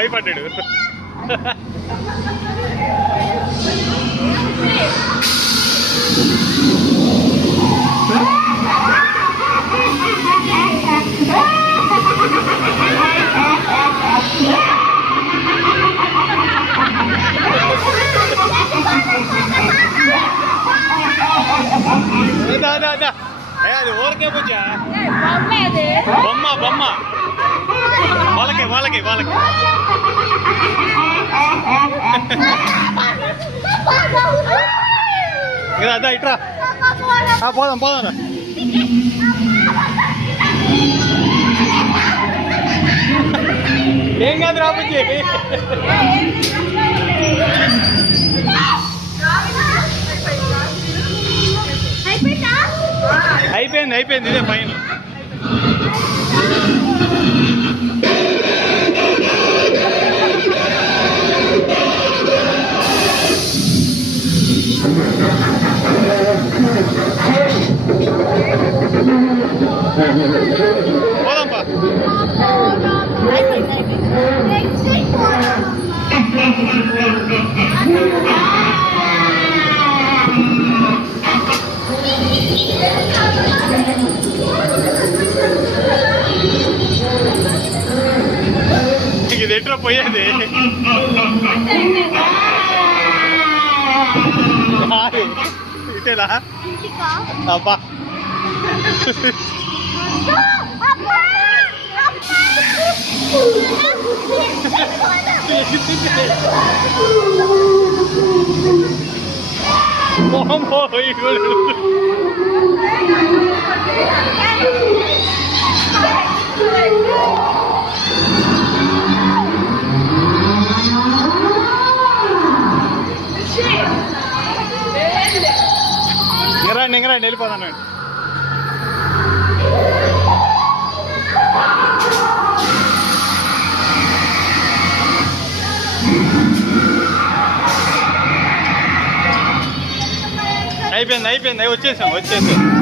భయపడ్డాడు. అది ఊరికే బుజ్జా బొమ్మ బొమ్మ వాళ్ళకి వాళ్ళకి వాళ్ళకి అదా ఇట్రా పోదాం పోదాం. ఏం కాదు రా బుజ్జి. అయిపోయింది అయిపోయింది ఇదే ఫైన్. పోదాంపా. ఇది ఎట్లా పోయేది? ఇటేలా అబ్బా ఇంగరండి ఇంగరండి వెళ్ళిపోతానండి. అయిపోయింది అయిపోయింది వచ్చేసాం వచ్చేసాం.